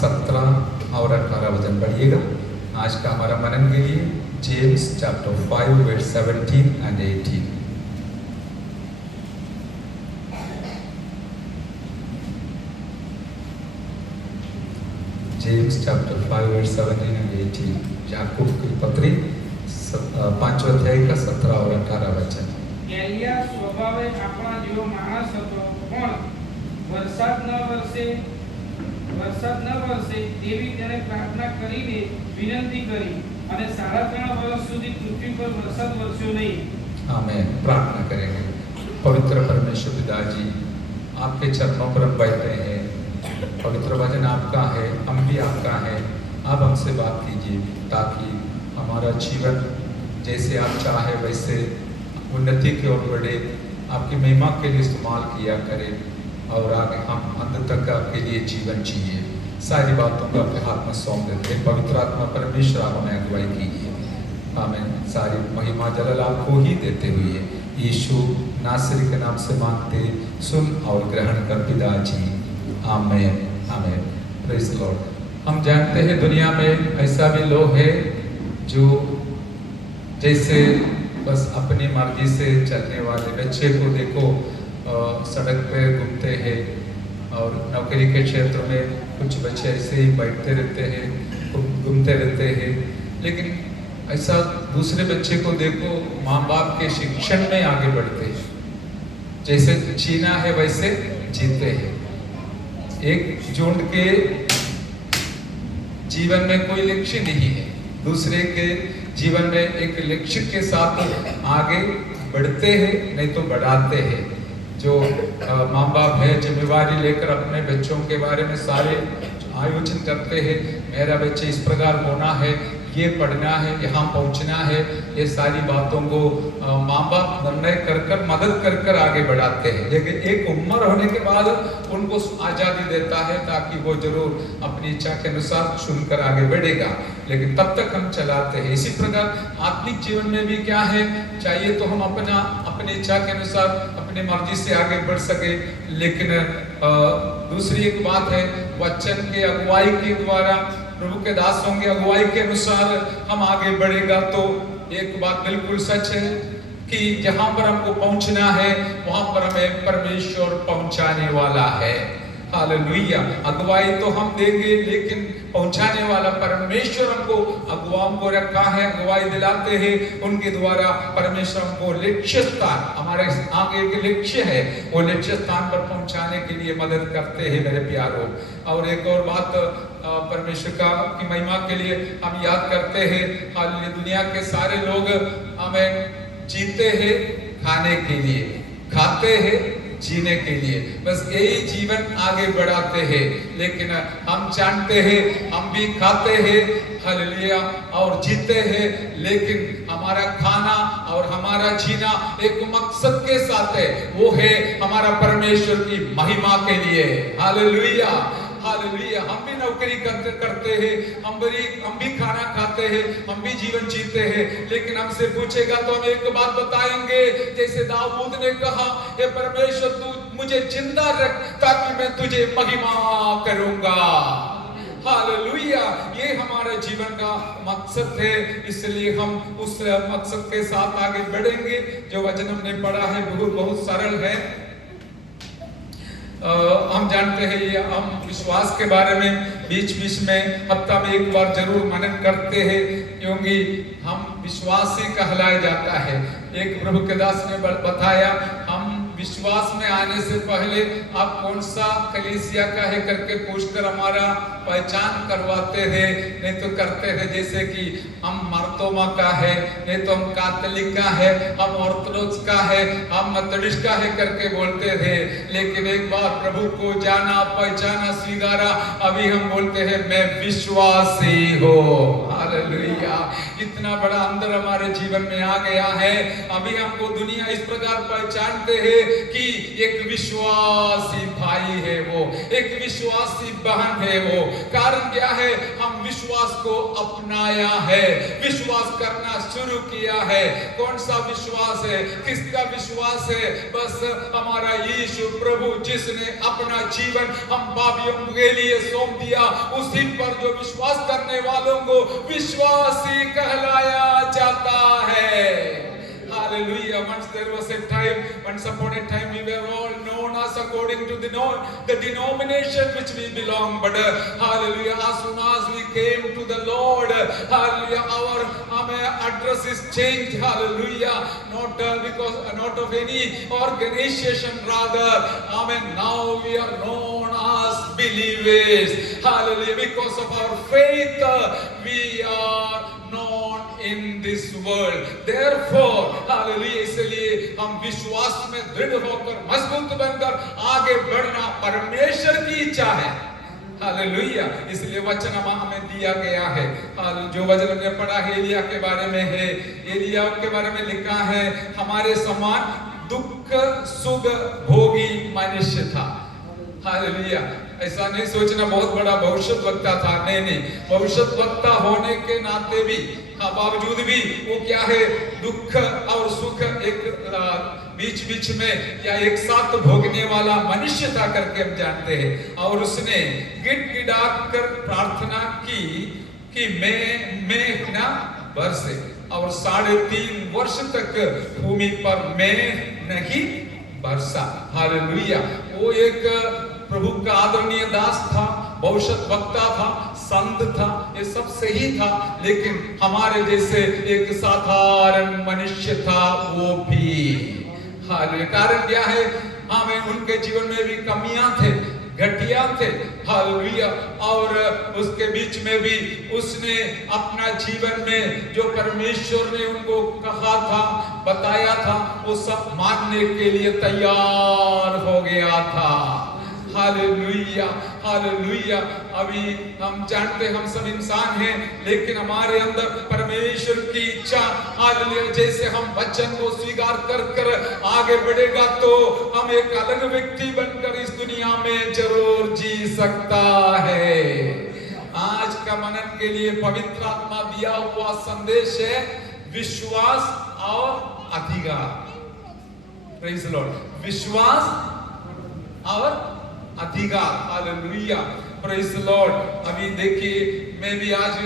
17 और 18 वचन पढ़िएगा। आज का हमारा मनन के लिए James chapter 5 verse 17 and 18। James chapter 5 verse 17 and 18। Yakub की पत्री 5 अध्याय का 17 और 18 वचन। एलिया स्वभावे આપણા જેવો માણસ હતો, પણ વરસાદ ન વરસે તેવી તેણે પ્રાર્થના કરીને વિનંતી કરી, અને 3.5 વર્ષ સુધી પૃથ્વી પર વરસાદ વરસ્યો નહીં। आमेन। प्रार्थना करेंगे। पवित्र परमेश्वर पिता जी, आपके चरणों पर हम बैठे हैं। पवित्र वचन आपका है, हम भी आपका है। आप हमसे बात कीजिए ताकि हमारा जीवन जैसे आप चाहे वैसे उन्नति की ओर बढ़े, आपकी महिमा के लिए इस्तेमाल किया करें और आगे हम अंत तक आपके लिए जीवन जिए। सारी बातों को आपके हाथ में सौंप देते हैं। पवित्र आत्मा परमेश्वर आप हमें अगुवाई कीजिए। आमीन। सारी महिमा जलाल आपको ही देते हुए यीशु नासरी के नाम से मांगते, सुन और ग्रहण कर पिताजी। आमीन आमीन। Praise the Lord. हम जानते हैं दुनिया में ऐसा भी लोग हैं जो जैसे बस अपनी मर्जी से चलने वाले बच्चे को देखो, सड़क पे घूमते हैं, और नौकरी के क्षेत्र में कुछ बच्चे ऐसे ही बैठते रहते हैं, घूमते रहते हैं। लेकिन ऐसा दूसरे बच्चे को देखो, माँ बाप के शिक्षण में आगे बढ़ते हैं, जैसे जीना है वैसे जीते हैं। एक झुंड के जीवन में कोई लक्ष्य नहीं है, दूसरे के जीवन में एक लक्ष्य के साथ आगे बढ़ते हैं, नहीं तो बढ़ाते हैं। जो माँ बाप है जिम्मेवारी लेकर अपने बच्चों के बारे में सारे आयोजन करते हैं, मेरा बच्चे इस प्रकार होना है, ये पढ़ना है, यहाँ पहुँचना है, ये सारी बातों को माँ बाप निर्णय कर मदद कर आगे बढ़ाते हैं। लेकिन एक उम्र होने के बाद उनको आज़ादी देता है ताकि वो जरूर अपनी इच्छा के अनुसार चुनकर आगे बढ़ेगा, लेकिन तब तक हम चलाते हैं। इसी प्रकार आत्मिक जीवन में भी क्या है, चाहिए तो हम अपनी इच्छा के अनुसार अपनी मर्जी से आगे बढ़ सके, लेकिन दूसरी एक बात है, वचन के अगुवाई के द्वारा, प्रभु के दासों की अगुवाई के अनुसार हम आगे बढ़ेगा तो एक बात बिल्कुल सच है कि जहां पर हमको पहुंचना है वहां पर हमें परमेश्वर पहुंचाने वाला है। हालेलुया। अगुवाई तो हम देंगे, लेकिन पहुंचाने वाला परमेश्वर हमको अगुवाओं को रखा है, अगुवाई दिलाते हैं, उनके द्वारा परमेश्वर हमको लक्ष्य स्थान, हमारे आगे एक लक्ष्य है, वो लक्ष्य स्थान पर पहुंचाने के लिए मदद करते हैं मेरे प्यारों। और एक और बात परमेश्वर की महिमा के लिए हम याद करते हैं, हालेलुया, दुनिया के सारे लोग हमें जीते हैं खाने के लिए, खाते हैं जीने के लिए, बस यही जीवन आगे बढ़ाते हैं। लेकिन हम जानते हैं हम भी खाते हैं, हालेलुया, और जीते हैं, लेकिन हमारा खाना और हमारा जीना एक मकसद के साथ है, वो है हमारा परमेश्वर की महिमा के लिए। Hallelujah hallelujah. हम भी नौकरी करते हैं, हम भी खाना खाते हैं, हम भी जीवन जीते हैं, लेकिन हमसे पूछेगा तो हम एक बात बताएंगे, जैसे दाऊद ने कहा, हे परमेश्वर तू मुझे जिंदा रख ताकि मैं तुझे महिमा करूंगा। हालेलुया। ये हमारे जीवन का मकसद है, इसलिए हम उस मकसद के साथ आगे बढ़ेंगे। जो वचन हमने पढ़ा है बहुत सरल है। हम जानते हैं, ये हम विश्वास के बारे में बीच में हफ्ता में एक बार जरूर मनन करते हैं, क्योंकि हम विश्वासी कहलाया जाता है। एक प्रभु के दास ने बताया, हम विश्वास में आने से पहले आप कौन सा कलीसिया का है करके पूछकर हमारा पहचान करवाते थे, नहीं तो करते थे जैसे कि हम मर्तोमा का है, नहीं तो हम कैथोलिक का है, हम ऑर्थोडॉक्स का है, हम मेथोडिस्ट का है करके बोलते थे। लेकिन एक बार प्रभु को जाना, पहचाना, स्वीकारा, अभी हम बोलते हैं मैं विश्वासी हूँ। हालेलुया। इतना बड़ा अंदर हमारे जीवन में आ गया है। अभी हमको दुनिया इस प्रकार पहचानते हैं कि एक विश्वासी भाई है वो, एक विश्वासी बहन है वो। कारण क्या है? हम विश्वास को अपनाया है, विश्वास करना शुरू किया है। कौन सा विश्वास है? किसका विश्वास है? बस हमारा यीशु प्रभु जिसने अपना जीवन हम पापियों के लिए सौंप दिया, उसी पर जो विश्वास करने वालों को विश्वासी कहलाया जाता है। Hallelujah. Once upon a time we were all known as according to the denomination which we belong. But hallelujah, as soon as we came to the Lord, hallelujah, our address is changed. Hallelujah. Not of any organization, rather, amen, now we are known as believers. Hallelujah. Because of our faith, we are known in this world. Therefore, hallelujah, इसलिए हम विश्वास में दृढ़ होकर मजबूत बनकर आगे बढ़ना परमेश्वर की इच्छा है। हालेलुया, इसलिए वचन हमें दिया गया है। जो वचन हमने पढ़ा है एलिया के बारे में है। एलिया के बारे में लिखा है हमारे समान दुख सुख भोगी मनुष्य था। हालेलुया, ऐसा नहीं सोचना बहुत बड़ा भविष्यद्वक्ता था, नहीं, भविष्यद्वक्ता होने के नाते भी बावजूद भी वो क्या है, दुख और सुख एक बीच में या एक साथ भोगने वाला मनुष्य था करके हम जानते हैं। और उसने गिड़गिड़ा कर प्रार्थना की कि मैं ना बरसे, और 3.5 वर्ष तक भूमि पर मैं नहीं बरसा। हालेलुया, वो एक प्रभु का आदरणीय दास था, भविष्यद्वक्ता था, संत था, ये सब सही था, लेकिन हमारे जैसे एक साधारण मनुष्य था वो भी। हालेलुया, कारण क्या है? हमें उनके जीवन में भी कमियां थे, घटिया थे। हालेलुया, और उसके बीच में भी उसने अपना जीवन में जो परमेश्वर ने उनको कहा था, बताया था, वो सब मानने के लिए तैयार हो गया था। Hallelujah, hallelujah. अभी हम जानते हम सब इंसान हैं, लेकिन हमारे अंदर परमेश्वर की इच्छा, हालेलुया, जैसे हम वचन को स्वीकार कर आगे बढ़ेगा तो हम एक अलग व्यक्ति बनकर इस दुनिया में जरूर जी सकता है। आज का मनन के लिए पवित्र आत्मा दिया हुआ संदेश है विश्वास और अधिकार। प्रेज़ द लॉर्ड, विश्वास और अधिकार। Hallelujah, praise the Lord. अभी देखिए, मैं भी आज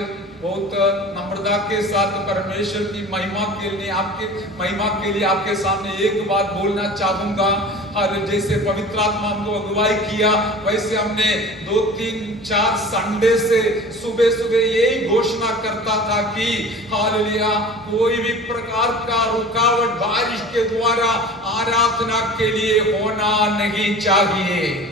बहुत नम्रता के साथ परमेश्वर की महिमा के लिए, आपके महिमा के लिए आपके सामने एक बात बोलना चाहूंगा। और जैसे पवित्र आत्मा हमको अगुवाई किया, वैसे हमने 2-3-4 संडे से सुबह यही घोषणा करता था कि हालेलुया, कोई भी प्रकार का रुकावट बारिश के द्वारा आराधना के लिए होना नहीं चाहिए।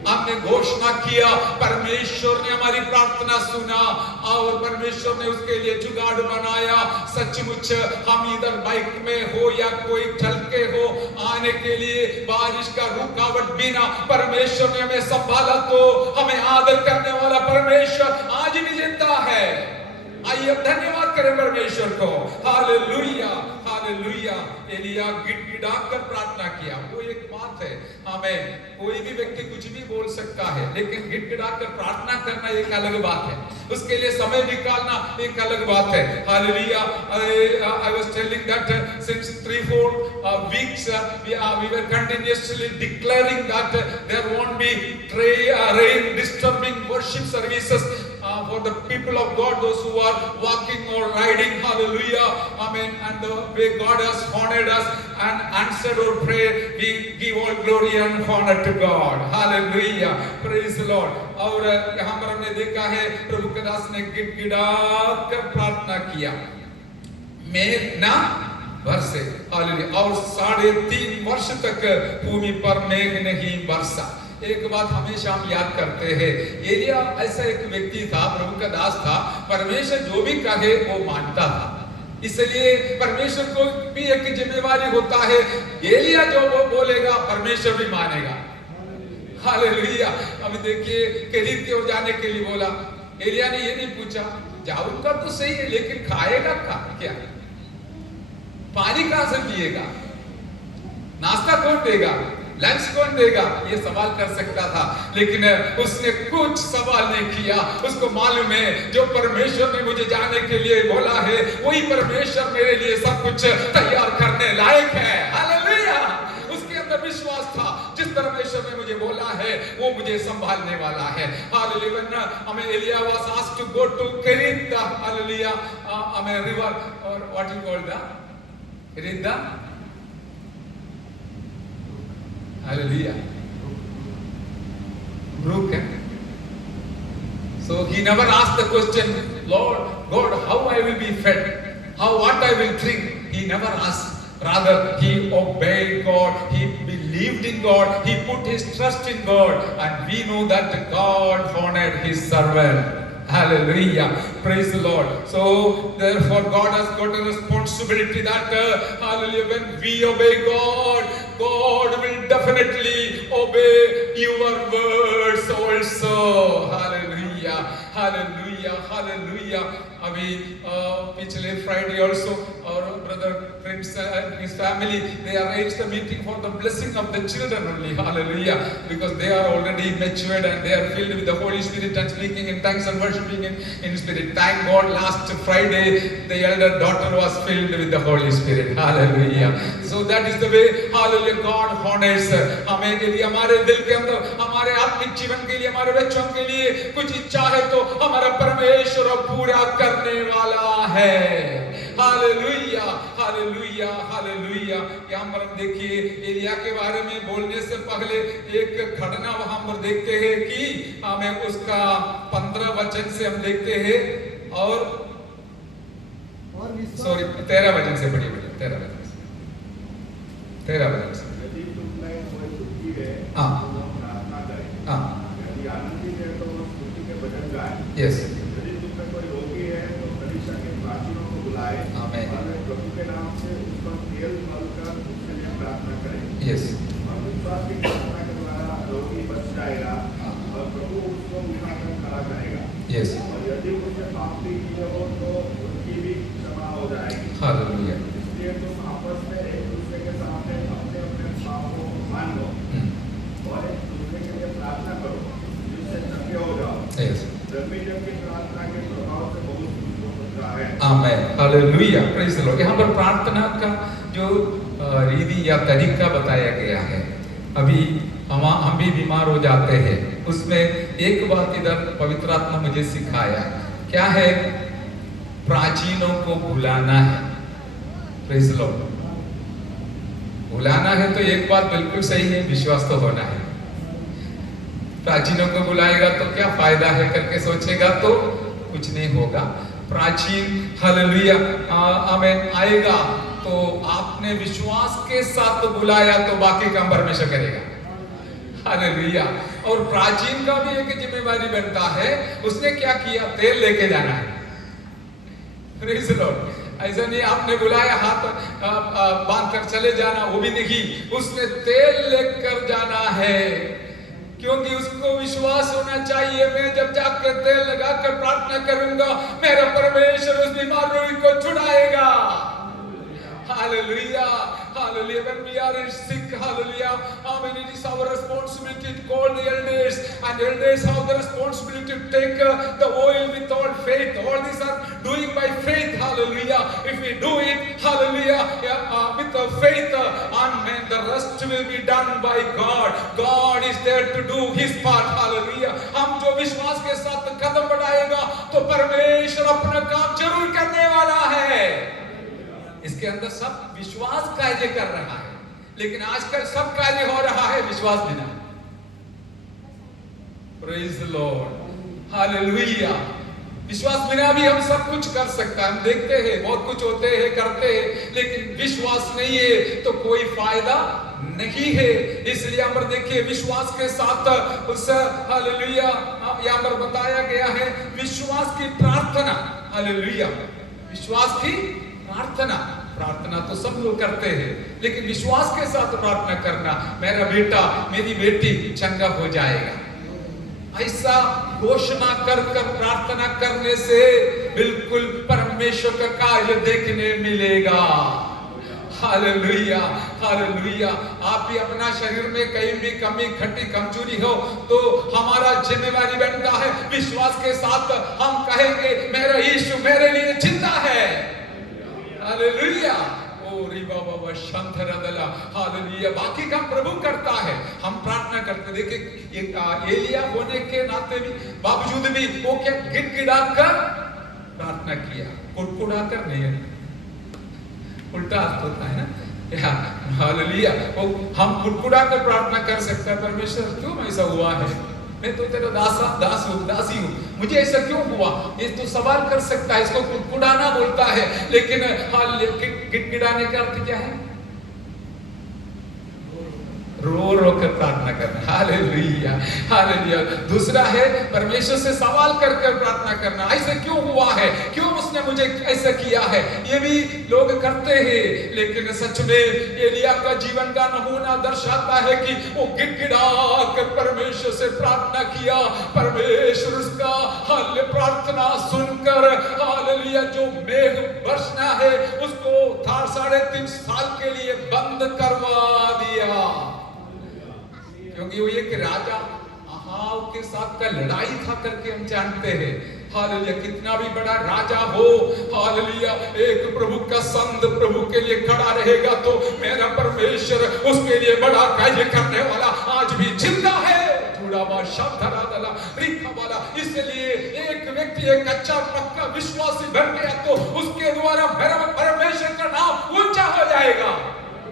हमने घोषणा किया, परमेश्वर ने हमारी प्रार्थना सुना और परमेश्वर ने उसके लिए जुगाड़ बनाया। सचमुच हम इधर बाइक में हो या कोई ठलके हो, आने के लिए बारिश का रुकावट बिना परमेश्वर ने हमें संभाला, तो हमें आदर करने वाला परमेश्वर आज भी जिंदा है। आइए धन्यवाद करें परमेश्वर को। Hallelujah, hallelujah. एलिया गिड़गिड़ाकर प्रार्थना किया, वो एक बात है। हमें कोई भी व्यक्ति कुछ भी बोल सकता है, लेकिन गिड़गिड़ाकर प्रार्थना करना एक अलग बात है, उसके लिए समय निकालना एक अलग बात है। Hallelujah, I was telling that since 3-4 weeks we were continuously declaring that there won't be rain disturbing worship services for the people of God, those who are walking or riding. Hallelujah, amen. And the way God has honored us and answered our prayer, we give all glory and honor to God. Hallelujah, praise the Lord. और यहाँ पर हमने देखा है प्रभु के दास ने गिड़गिड़ा कर प्रार्थना किया, मेघ ना बरसे। हालेलुया, और 3.5 वर्ष तक भूमि पर मेघ नहीं बरसा। एक बात हमेशा हम याद करते हैं, एलिया ऐसा एक व्यक्ति था, प्रभु का दास था, परमेश्वर जो भी कहे वो मानता था। इसलिए परमेश्वर को भी एक जिम्मेवारी होता है, एलिया जो वो बोलेगा परमेश्वर भी मानेगा। हालेलुया। अब देखिए, करीब की ओर जाने के लिए बोला, एलिया ने ये नहीं पूछा, जाऊंगा तो सही है लेकिन खाएगा क्या, पानी कहां से पिएगा? नाश्ता कौन देगा, लंच कौन देगा, ये सवाल कर सकता था, लेकिन उसने कुछ सवाल नहीं किया। उसको मालूम है जो परमेश्वर ने मुझे जाने के लिए बोला है वही परमेश्वर मेरे लिए सब कुछ तैयार करने लायक है। हालेलुया। उसके अंदर विश्वास था, जिस परमेश्वर ने मुझे बोला है वो मुझे संभालने वाला है। हालेलुया। हमें Elijah was asked to go to Cherith, hallelujah, हमें रिवर और what you call the Cherith, hallelujah, brook. So he never asked the question, Lord God, how I will be fed, what I will drink. He never asked. Rather, he obeyed God, he believed in God, he put his trust in God, and we know that God honored his servant. Hallelujah. Praise the Lord. So therefore God has got a responsibility that hallelujah, when we obey God, God will definitely obey your words also. Hallelujah. Hallelujah. Hallelujah. अभी पिछले Friday also our brother Prince and his family, they arranged a meeting for the blessing of the children only. Hallelujah. Because they are already matured and they are filled with the Holy Spirit and speaking in tongues and worshiping in spirit. Thank God last Friday the elder daughter was filled with the Holy Spirit. Hallelujah. So that is the way, hallelujah, God honors. हमें यदि हमारे दिल के अंदर हमारे आत्मिक जीवन के लिए, हमारे बच्चों के लिए कुछ इच्छा है तो हमारा परमेश्वर पूरा करने वाला है। Hallelujah, hallelujah, hallelujah. यहाँ पर हम देखिए एलिया के बारे में बोलने से पहले एक घटना वहां पर देखते हैं कि हमें उसका 15 वचन से हम देखते हैं और सॉरी 13 वचन से पढ़िए, 13 वचन से, 13 वचन से। हाँ हाँ, यस, आमेन, यस, यस, हालेलुया, इसलिए तुम आपस में एक दूसरे के सामने अपने अपने पापों को मान लो और एक दूसरे के लिए प्रार्थना करो जिससे चंगे हो जाओ। यस, धर्मी जन की प्रार्थना के प्रभाव से बहुत कुछ हो सकता है। आमेन, हालेलुया, प्रेज द लॉर्ड। यहाँ पर प्रार्थना का जो रीति या तरीका बताया गया है, अभी हम भी बीमार हो जाते हैं, उसमें एक बात इधर पवित्र आत्मा मुझे सिखाया, क्या है? प्राचीनों को भुलाना है। Praise the Lord. भुलाना है तो एक बात बिल्कुल सही है, विश्वास तो होना है। प्राचीनों को बुलाएगा तो क्या फायदा है करके सोचेगा तो कुछ नहीं होगा। प्राचीन हालेलुया आमेन आएगा तो आपने विश्वास के साथ तो बुलाया तो बाकी काम परमेश्वर करेगा। हालेलुया। और प्राचीन का भी एक जिम्मेवारी बनता है, उसने क्या किया? तेल लेके जाना है। Praise the Lord. ऐसा नहीं आपने बुलाया हाथ बांध कर चले जाना, वो भी नहीं, उसने तेल लेकर जाना है, क्योंकि उसको विश्वास होना चाहिए मैं जब जाकर तेल लगाकर प्रार्थना करूंगा मेरा परमेश्वर उस बीमार रोगी को छुड़ाएगा। Hallelujah, hallelujah. When we are sick, hallelujah, it is our responsibility to call the elders, and elders have the responsibility to take the oil with all faith. All these are doing by faith, hallelujah. If we do it, hallelujah, with the faith, amen, the rest will be done by God. God is there to do His part, hallelujah. हम जो विश्वास के साथ कदम बढ़ाएगा तो परमेश्वर अपना काम जरूर करने वाला है। इसके अंदर सब विश्वास कार्य कर रहा है, लेकिन आजकल सब कार्य हो रहा है विश्वास बिना। Praise the Lord, hallelujah. विश्वास बिना भी हम सब कुछ कर सकते हैं। हम देखते हैं बहुत कुछ होते हैं, करते हैं, लेकिन विश्वास नहीं है तो कोई फायदा नहीं है। इसलिए यहाँ पर देखिए विश्वास के साथ उस हालेलुया यहाँ पर बताया गया है विश्वास की प्रार्थना। हालेलुया, विश्वास की प्रार्थना। प्रार्थना तो सब लोग करते हैं, लेकिन विश्वास के साथ प्रार्थना करना, मेरा बेटा मेरी बेटी चंगा हो जाएगा, ऐसा घोषणा कर कर प्रार्थना करने से बिल्कुल परमेश्वर का कार्य देखने मिलेगा। Hallelujah, hallelujah. आप भी अपना शरीर में कहीं भी कमी खट्टी कमजोरी हो तो हमारा जिम्मेवारी बनता है विश्वास के साथ हम कहेंगे मेरा यीशु मेरे लिए जिंदा है। हालेलुया। हालेलुया। बाकी काम प्रभु करता है, हम प्रार्थना करते। देखिए एलिया होने के नाते भी बावजूद भी वो क्या गिड़गिड़ा कर प्रार्थना किया, कुड़कुड़ा कर नहीं, उल्टा अर्थ होता है ना। हालेलुया। वो हम कुड़कुड़ा कर प्रार्थना कर सकते हैं, परमेश्वर क्यों ऐसा हुआ है, मैं तो तेरा दासी हूँ, मुझे ऐसा क्यों हुआ, ये तो सवाल कर सकता है। इसको कुड़कुड़ाना बोलता है, लेकिन गिड़गिड़ाने का अर्थ क्या है, रो रो कर प्रार्थना करना। Hallelujah, hallelujah. दूसरा है परमेश्वर से सवाल कर कर प्रार्थना करना, ऐसे क्यों हुआ है, क्यों उसने मुझे ऐसा किया है। ये भी लोग करते हैं, लेकिन सच में एलिया का जीवन का नमूना दर्शाता है कि वो गिड़गिड़ा कर परमेश्वर से प्रार्थना किया, परमेश्वर उसका हाल प्रार्थना सुनकर हालेलुया जो मेघ बरसना है उसको 3.5 साल के लिए बंद करवा दिया, क्योंकि वो एक राजा अहाब के साथ का लड़ाई था करके हम जानते हैं। हालेलुया। कितना भी बड़ा राजा हो, हालेलुया, एक प्रभु का संत प्रभु के लिए खड़ा रहेगा तो मेरा परमेश्वर उसके लिए बड़ा कार्य करने वाला आज भी जिंदा है। इसलिए एक व्यक्ति एक अच्छा पक्का विश्वासी बन गया तो उसके द्वारा मेरा परमेश्वर का नाम ऊंचा हो जाएगा।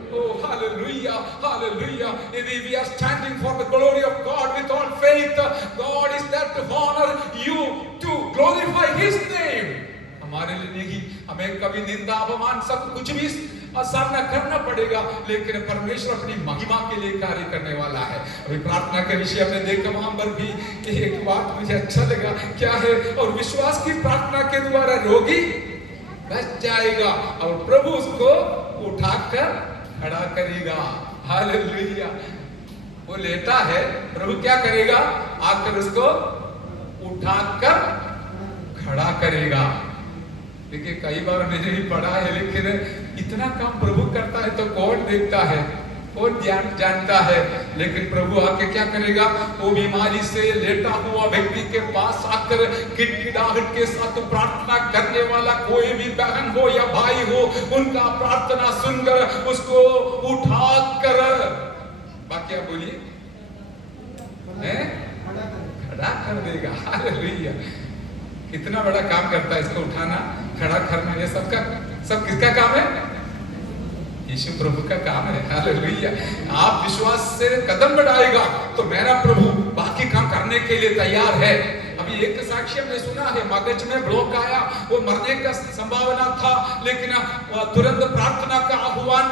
Oh, hallelujah, hallelujah. If we are standing for the glory of God with all faith, God is there to honor you, to glorify His name. हमारे लिए नहीं, हमें कभी निंदा अपमान सब कुछ भी सामना करना पड़ेगा, लेकिन परमेश्वर अपनी महिमा के लिए कार्य करने वाला है। अभी प्रार्थना के विषय हमने देखा, वहां पर भी एक बात मुझे अच्छा लगा, क्या है, और विश्वास की प्रार्थना के द्वारा रोगी बच जाएगा और प्रभु उसको उठाकर खड़ा करेगा। हालेलुया। वो लेटा है, प्रभु क्या करेगा, आकर उसको उठाकर खड़ा करेगा। देखिए कई बार मैंने भी पढ़ा है, लेकिन इतना काम प्रभु करता है तो कौन देखता है, कौन जानता है। लेकिन प्रभु आके क्या करेगा, वो बीमारी से लेटा हुआ व्यक्ति के पास आकर गिड़गिड़ाहट के साथ प्रार्थना करने वाला कोई भी बहन हो या भाई हो, उनका प्रार्थना सुनकर उसको उठाकर क्या बोलिए खड़ा कर देगा। हालेलुया। कितना बड़ा काम करता है इसको उठाना, खड़ा करना, ये सब किसका काम है, यीशु प्रभु का काम है। हालेलुया। आप विश्वास से कदम बढ़ाएगा तो मेरा प्रभु बाकी काम करने के लिए तैयार है। अभी एक साक्ष्य हमने सुना है, मगज में ब्लॉक आया, वो मरने का संभावना था, लेकिन तुरंत प्रार्थना का आह्वान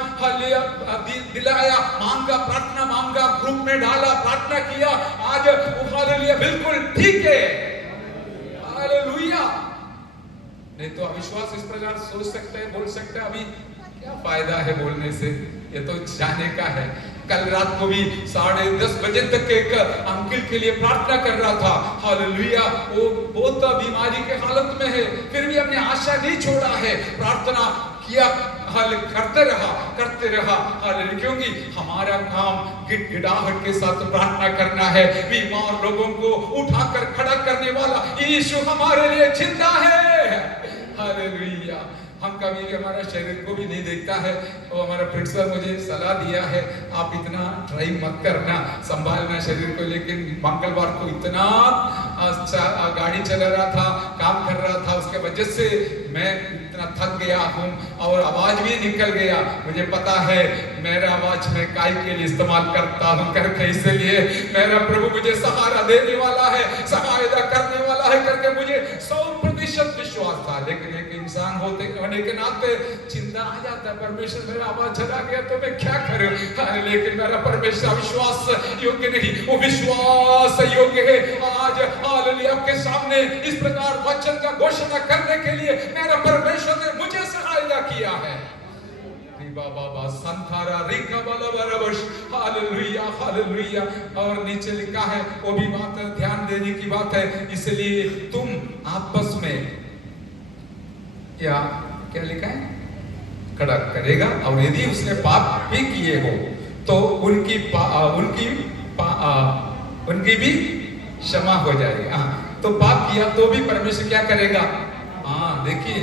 दिलाया, मांगा, प्रार्थना मांगा, ग्रुप में डाला, प्रार्थना किया, आज हालेलुया बिल्कुल ठीक है। हालेलुया। नहीं तो अविश्वास इस प्रकार सोच सकते हैं, बोल सकते हैं, अभी क्या फायदा है बोलने से, ये तो जाने का है। कल रात को भी 10:30 बजे तक एक अंकल के लिए प्रार्थना कर रहा था। हालेलुया। वो बहुत बीमारी के हालत में है, फिर भी हमने आशा नहीं छोड़ा है, प्रार्थना किया, करते रहा। हालेलुया। क्योंकि हमारा काम गिड़गिड़ाहट के साथ प्रार्थना करना है। बीमार लोगों को उठाकर खड़ा करने वाला यीशु हमारे लिए जिंदा है। हालेलुया। हम कभी हमारा शरीर को भी नहीं देखता है, और हमारा प्रिंसिपल मुझे सलाह दिया है, आप इतना ट्राई मत करना संभालना शरीर को। लेकिन मंगलवार को इतना गाड़ी चला रहा था, काम कर रहा था, उसके वजह से मैं इतना थक गया हूँ और आवाज भी निकल गया। मुझे पता है मेरा आवाज मैं काय के लिए इस्तेमाल करता हूँ करके, इसलिए मेरा प्रभु मुझे सहारा देने वाला है, सहायता करने वाला है करके मुझे 100% विश्वास था। लेकिन एक इंसान होने के नाते चिंता आ जाता है, परमेश्वर मेरा आवाज चला गया तो मैं क्या करूं। लेकिन मेरा परमेश्वर विश्वास योग्य नहीं, वो विश्वास योग्य है। आज हालेलुया आपके सामने इस प्रकार वचन का घोषणा करने के लिए मेरा परमेश्वर ने मुझे सहायता किया है। बाबा संथारा रिका बलबरबश। Hallelujah, hallelujah. और नीचे लिखा है, वो भी बात ध्यान देने की बात है, इसलिए तुम आपस में क्या लिखा है, खड़ा करेगा। और यदि उसने पाप भी किए हो तो उनकी भी क्षमा हो जाएगी। तो पाप किया तो भी परमेश्वर क्या करेगा? देखिए,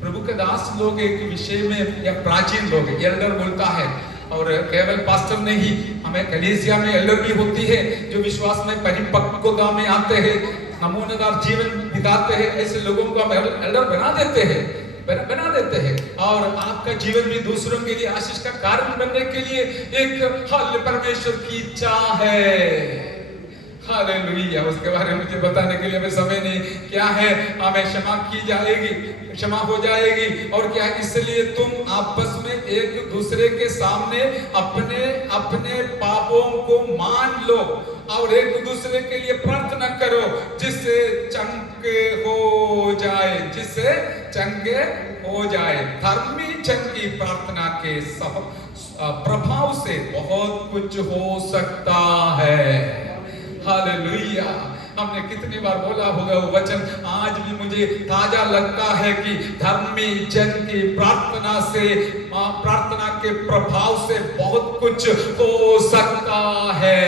प्रभु के दास लोग एक विषय में, या प्राचीन लोग, एल्डर बोलता है, और केवल पास्टर नहीं, हमें कलीसिया में एल्डर भी होती है जो विश्वास में परिपक्वता में आते हैं, नमूनेदार जीवन बिताते हैं। ऐसे लोगों को हम एल्डर बना देते हैं और आपका जीवन भी दूसरों के लिए आशीष का कारण बनने के लिए एक परमेश्वर की इच्छा है। हालेलुया। उसके बारे में मुझे बताने के लिए हमें समय नहीं। क्या है? हमें क्षमा की जाएगी, क्षमा हो जाएगी। और क्या? इसलिए तुम आपस में एक दूसरे के सामने अपने अपने पापों को मान लो और एक दूसरे के लिए प्रार्थना करो, जिससे चंगे हो जाए, जिससे चंगे हो जाए। धर्मी जन की प्रार्थना के प्रभाव से बहुत कुछ हो सकता है। हालेलुया। हमने कितनी बार बोला होगा वो वचन, आज भी मुझे ताजा लगता है कि धर्मी जन की प्रार्थना से, प्रार्थना के प्रभाव से बहुत कुछ हो सकता है।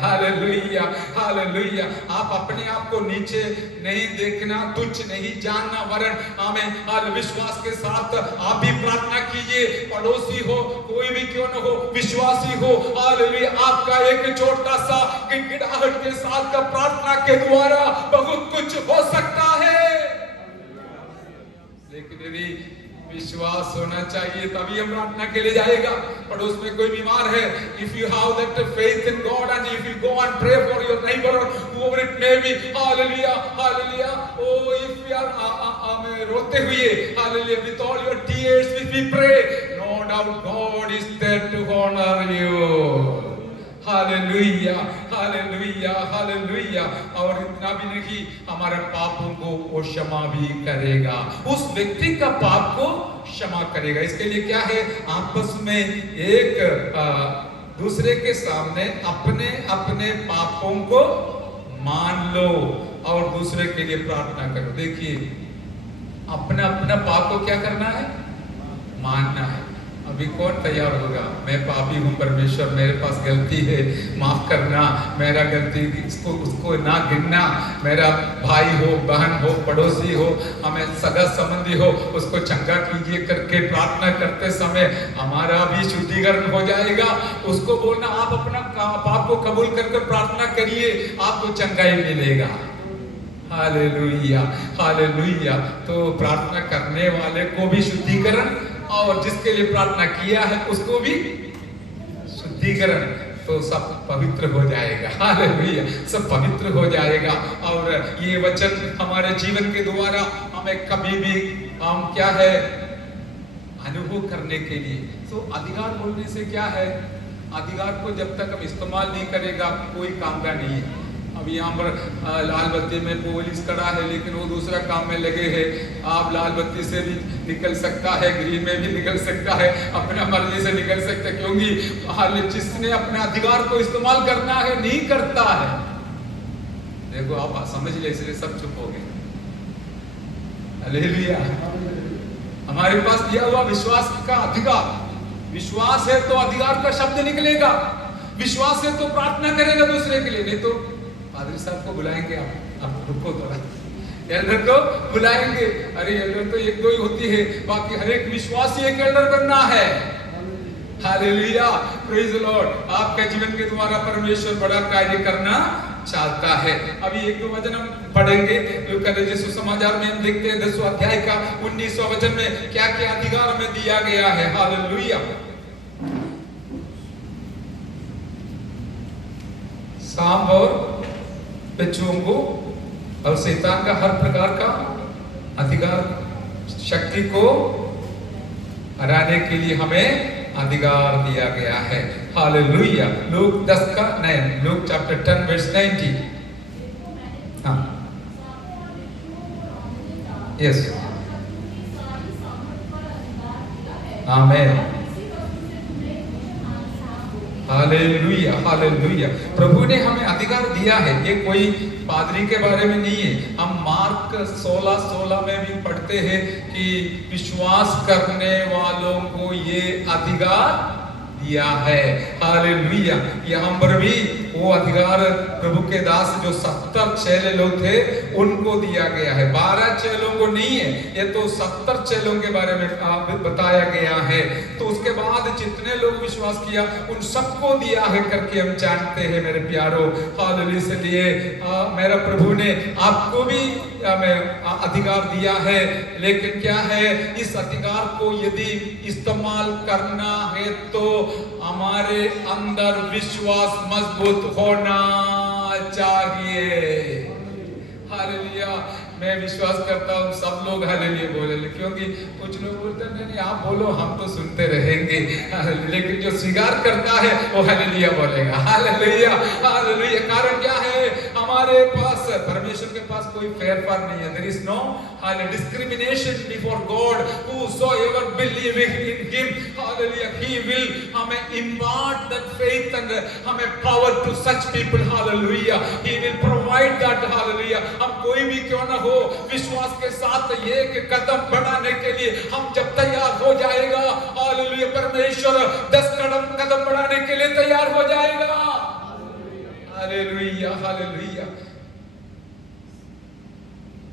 Hallelujah, hallelujah. आप अपने आप को नीचे नहीं देखना, तुच्छ नहीं जानना, वरन हमें विश्वास के साथ आप भी प्रार्थना कीजिए। पड़ोसी हो, कोई भी क्यों न हो, विश्वासी हो, हालेलुया, आपका एक छोटा सा गिड़गिड़ाहट के साथ का प्रार्थना के द्वारा बहुत कुछ हो सकता है। लेकिन यदि विश्वास होना चाहिए तभी हम प्रार्थना के लिए जाएगा। पड़ोस में कोई बीमार है, if you have that faith in God and if you go and pray for your neighbor or whoever it may be, hallelujah, hallelujah, oh if we are रोते हुए, hallelujah, with all your tears if we pray, no doubt God is there to honor you। Hallelujah, hallelujah, hallelujah. और इतना भी नहीं, हमारे पापों को वो क्षमा भी करेगा, उस व्यक्ति का पाप को क्षमा करेगा। इसके लिए क्या है? आपस में एक दूसरे के सामने अपने अपने पापों को मान लो और दूसरे के लिए प्रार्थना करो। देखिए, अपना अपना पाप को क्या करना है? मानना है। अभी कौन तैयार होगा? मैं पापी हूँ परमेश्वर, मेरे पास गलती है, माफ करना, मेरा गलती उसको ना गिनना। मेरा भाई हो, बहन हो, पड़ोसी हो, हमें सगा संबंधी हो, उसको चंगा कीजिए करके प्रार्थना करते समय हमारा भी शुद्धिकरण हो जाएगा। उसको बोलना, आप अपना पाप को कबूल करके प्रार्थना करिए, आपको चंगाई मिलेगा। Hallelujah, hallelujah. तो प्रार्थना करने वाले को भी शुद्धिकरण और जिसके लिए प्रार्थना किया है उसको भी शुद्धिकरण, तो सब पवित्र हो जाएगा। हालेलुया, सब पवित्र हो जाएगा। और ये वचन हमारे जीवन के द्वारा हमें कभी भी हम क्या है अनुभव करने के लिए। तो अधिकार बोलने से क्या है? अधिकार को जब तक हम इस्तेमाल नहीं करेगा कोई काम का नहीं है। अभी यहाँ पर लाल बत्ती में पुलिस खड़ा है, लेकिन वो दूसरा काम में लगे हैं। आप लाल बत्ती से भी निकल सकता है, ग्रीन में भी निकल सकता है, अपना मर्जी से निकल सकता है, क्योंकि जिसने अपने अधिकार को इस्तेमाल करना है नहीं करता है। देखो, आप समझ ले, इसलिए सब चुप हो गए। हालेलुया। हमारे पास दिया हुआ विश्वास का अधिकार, विश्वास है तो अधिकार का शब्द निकलेगा, विश्वास है तो प्रार्थना करेगा दूसरे के लिए। नहीं तो पादरी साहब को बुलाएंगे, आप रुको थोड़ा, एल्डर को बुलाएंगे। अरे एल्डर तो एक दो ही होती है, बाकी हर एक विश्वासी एक एल्डर बनना है। Hallelujah, praise the Lord. आपके जीवन के द्वारा परमेश्वर बड़ा कार्य करना चाहता है। अभी एक दो वचन हम पढ़ेंगे। लूका रचित सुसमाचार में हम देखते हैं 10वां अध्याय का 19वां वचन में क्या क्या अधिकार हमें दिया गया है। हालेलुया। सांप और बिच्छुओं को और शैतान का हर प्रकार का अधिकार, शक्ति को हराने के लिए हमें अधिकार दिया गया है। हालेलुया। लूक 10 का 9, लूक चैप्टर 10 वर्स 90। हाँ, यस, आमीन। Hallelujah, hallelujah. प्रभु ने हमें अधिकार दिया है, ये कोई पादरी के बारे में नहीं है। हम मार्क 16:16 में भी पढ़ते हैं कि विश्वास करने वालों को ये अधिकार दिया है। हालेलुया। यहाँ पर भी वो अधिकार प्रभु के दास जो 70 चेले लोग थे उनको दिया गया है, 12 चेलों को नहीं है। ये तो 70 चेलों के बारे में बताया गया है। तो उसके बाद जितने लोग विश्वास किया उन सबको दिया है करके हम जानते हैं मेरे प्यारो। हालेलुया। इसलिए मेरा प्रभु ने आपको भी अधिकार दिया है, लेकिन क्या है, इस अधिकार को यदि इस्तेमाल करना है तो हमारे अंदर विश्वास मजबूत होना चाहिए। हालेलुया। मैं विश्वास करता हूँ सब लोग हालेलुया बोले, क्योंकि कुछ लोग बोलते हैं नहीं आप बोलो हम तो सुनते रहेंगे, लेकिन जो स्वीकार करता है वो हालेलुया बोलेगा। Hallelujah, hallelujah. कारण क्या है, हमारे पास परमेश्वर के पास कोई फेरफार नहीं है। There is no discrimination before God. Whosoever believing in him, hallelujah, he will हमें impart that faith and हमें power to such people. Hallelujah. He will provide that. Hallelujah. हम कोई भी क्यों ना हो, विश्वास के साथ एक कदम बढ़ाने के लिए हम जब तैयार हो जाएगा, हालेलुया, परमेश्वर 10 कदम बढ़ाने के लिए तैयार हो जाएगा। Hallelujah, hallelujah.